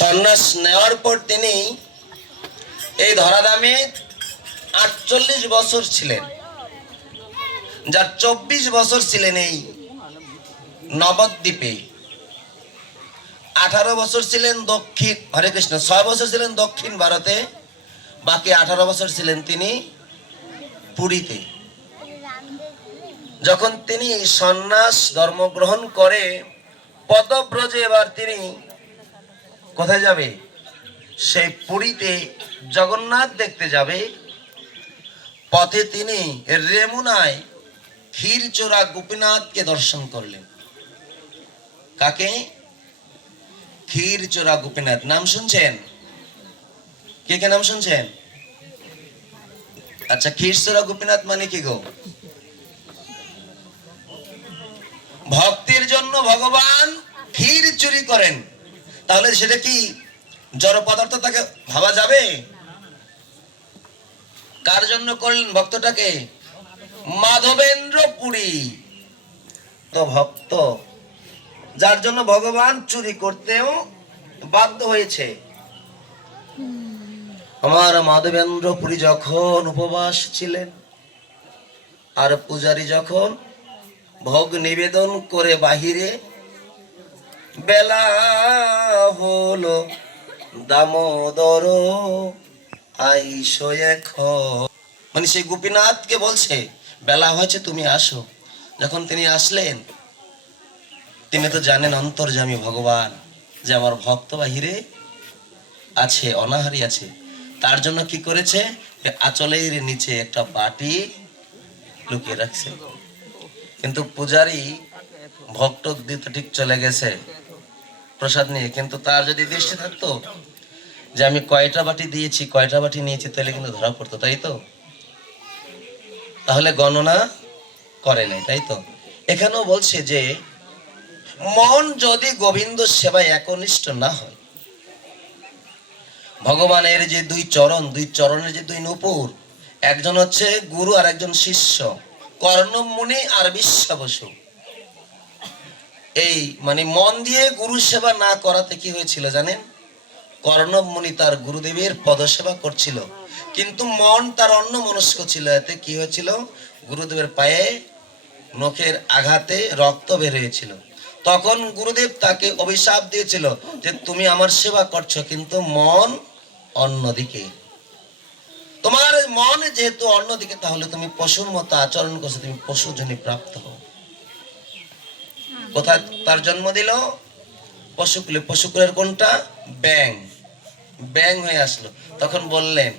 সন্ন্যাস নেওয়ার পর তিনি এই ধরাধামে ৪৮ বছর ছিলেন, যার ২৪ বছর ছিলেন এই নবদ্বীপে, ১৮ বছর ছিলেন দক্ষিণ, হরে কৃষ্ণ, ৬ বছর ছিলেন দক্ষিণ ভারতে, বাকি ১৮ বছর ছিলেন তিনি পুরীতে। যখন তিনি সন্ন্যাস ধর্ম গ্রহণ করে পদব্রজে এবার তিনি কোথায় যাবে? সেই পুরীতে জগন্নাথ দেখতে যাবে। পথে তিনি রেমুনায় ক্ষীরচোরা গোপীনাথকে দর্শন করলেন। কাকে? ক্ষীরচোরা গোপীনাথ। নাম শুনছেন? কে কে নাম শুনছেন? আচ্ছা, ক্ষীরচোরা গোপীনাথ মানে কি গো? ভক্তের জন্য ভগবান ক্ষীর চুরি করেন, তাহলে সেটা কি জড় পদার্থ তাকে ভাবা যাবে? কার জন্য করলেন ভক্তটাকে? মাধবেন্দ্র পুরী। তো ভক্ত যার জন্য ভগবান চুরি করতেও বাধ্য হয়েছে। আমার মাধবেন্দ্র পুরী যখন উপবাস ছিলেন, আর পূজারী যখন ভোগ নিবেদন করে বাহিরে, বেলা হলো দামোদর আইসো এখন, মানে সেই গোপীনাথকে বলছে বেলা হয়েছে, তুমি আসো। যখন তিনি আসলেন, তিনি তো জানেন অন্তর্যামী ভগবান যে আমার ভক্ত বাহিরে আছে, অনাহারি আছে। তার জন্য কি করেছে? আঁচলের নিচে একটা বাটি লুকিয়ে রাখছে। কিন্তু পূজারী ভক্ত দিতে ঠিক চলে গেছে প্রসাদ নিয়ে, কিন্তু তার যদি দৃষ্টি থাকতো যে আমি কয়টা বাটি দিয়েছি, কয়টা বাটি নিয়েছি, তাহলে কিন্তু ধরা পড়তো, তাই তো? তাহলে গণনা করে নাই, তাই তো? এখানেও বলছে যে মন যদি গোবিন্দ সেবায় একনিষ্ঠ না হয়, ভগবানের যে দুই চরণ, দুই চরণের যে দুই নূপুর, একজন হচ্ছে গুরু আর একজন শিষ্য, কর্ণমুনি আর বিশ্ব বসু। এই মানে মন দিয়ে গুরু সেবা না করাতে কি হয়েছিল জানেন? কর্ণমুনি তার গুরুদেবের পদসেবা করছিল, কিন্তু মন তার অন্য মনস্ক ছিল। এতে কি হয়েছিল? গুরুদেবের পায়ে নখের আঘাতে রক্ত বের হয়েছিল। তখন গুরুদেব তাকে অভিশাপ দিয়েছিল যে তুমি আমার সেবা করছো, কিন্তু মন অন্যদিকে। তোমার মন যেহেতু অন্যদিকে, তাহলে তুমি পশুর মতো আচরণ করছো, তুমি পশু জনি প্রাপ্ত হও। কোথায় তার জন্ম দিল? পশুকুলে। পশুকুলের কোনটা? ব্যাং। ব্যাং হয়ে আসলো। তখন বললেন